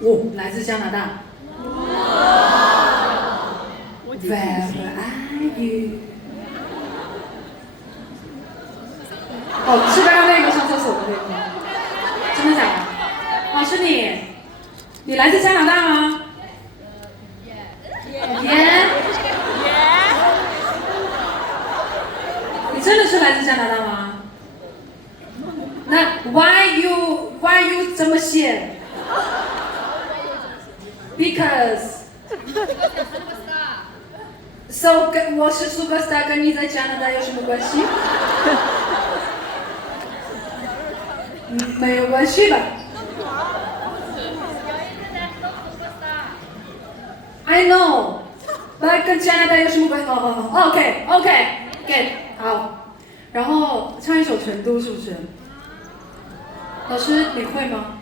我来自加拿大。Where are you？ 哦，是刚刚那个上厕所的那个吗？真的假的？哦，是你。你来自加拿大吗？你真的是来自加拿大吗？那 why you 这么写 ？Because so 我是 superstar 跟你在加拿大有什么关系？没有关系吧 ？I know， 那跟加拿大有什么关系？哦 ，OK， 好。然后唱一首《成都》是不是？老师，你会吗？